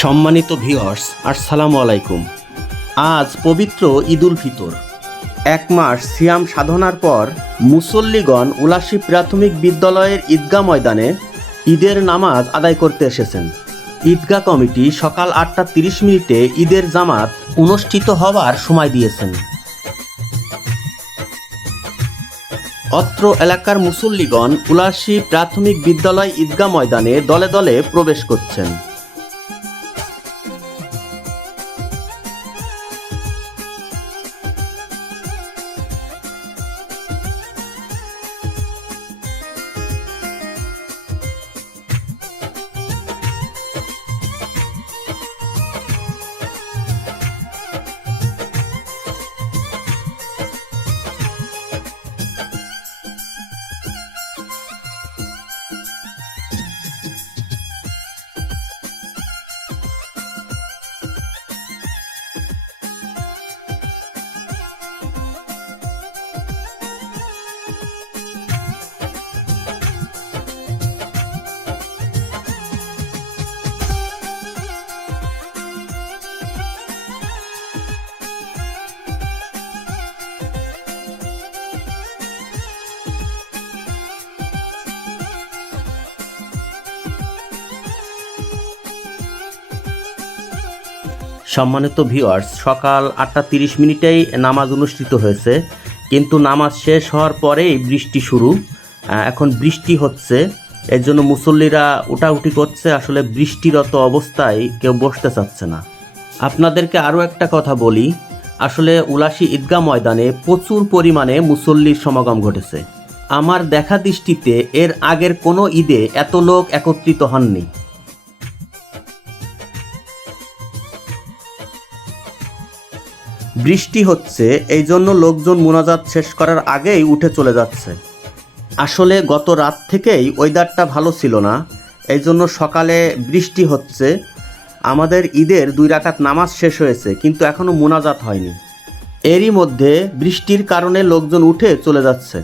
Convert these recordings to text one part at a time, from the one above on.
সম্মানিত ভিউয়ার্স, আসসালামু আলাইকুম। আজ পবিত্র ঈদুল ফিতর। এক মাস সিয়াম সাধনার পর মুসল্লিগণ উলাসী প্রাথমিক বিদ্যালয়ের ঈদগাহ ময়দানে ঈদের নামাজ আদায় করতে এসেছেন। ঈদগাহ কমিটি সকাল 8:30 ঈদের জামাত অনুষ্ঠিত হওয়ার সময় দিয়েছেন। অত্র এলাকার মুসল্লিগণ উলাসী প্রাথমিক বিদ্যালয় ঈদগাহ ময়দানে দলে দলে প্রবেশ করছেন। সম্মানিত ভিউয়ার্স, সকাল 8:30 নামাজ অনুষ্ঠিত হয়েছে, কিন্তু নামাজ শেষ হওয়ার পরেই বৃষ্টি শুরু। এখন বৃষ্টি হচ্ছে, এর জন্য মুসল্লিরা উঠাউঠি করছে। আসলে বৃষ্টিরত অবস্থায় কেউ বসতে চাচ্ছে না। আপনাদেরকে আরও একটা কথা বলি, আসলে উলাসী ঈদগাহ ময়দানে প্রচুর পরিমাণে মুসল্লির সমাগম ঘটেছে। আমার দেখা দৃষ্টিতে এর আগের কোনো ঈদে এত লোক একত্রিত হননি। বৃষ্টি হচ্ছে, এই জন্য লোকজন মুনাজাত শেষ করার আগেই উঠে চলে যাচ্ছে। আসলে গত রাত থেকেই ওয়েদারটা ভালো ছিল না, এই জন্য সকালে বৃষ্টি হচ্ছে। আমাদের ঈদের 2 রাকাত নামাজ শেষ হয়েছে, কিন্তু এখনও মুনাজাত হয়নি। এরই মধ্যে বৃষ্টির কারণে লোকজন উঠে চলে যাচ্ছে।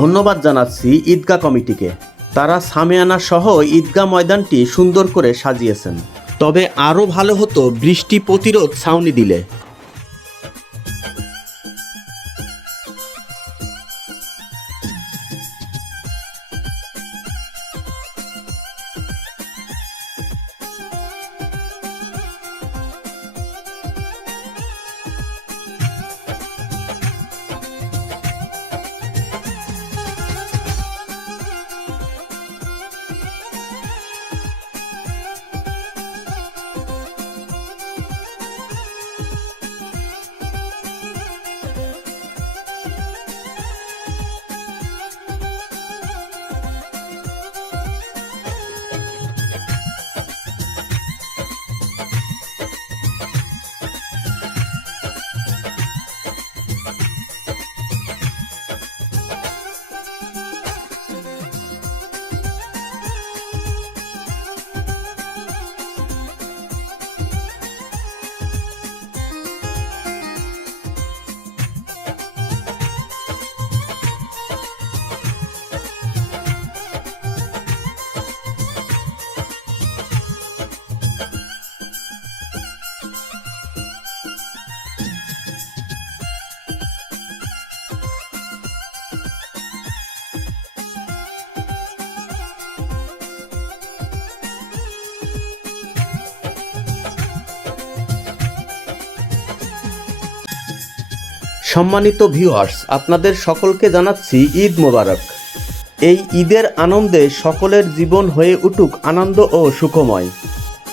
ধন্যবাদ জানাচ্ছি ঈদগাহ কমিটিকে। তারা সামিয়ানা সহ ঈদগাহ ময়দানটি সুন্দর করে সাজিয়েছেন। তবে আরও ভালো হতো বৃষ্টি প্রতিরোধ ছাউনি দিলে। সম্মানিত ভিউয়ার্স, আপনাদের সকলকে জানাচ্ছি ঈদ মোবারক। এই ঈদের আনন্দে সকলের জীবন হয়ে উঠুক আনন্দ ও সুখময়,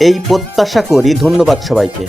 এই প্রত্যাশা করি। ধন্যবাদ সবাইকে।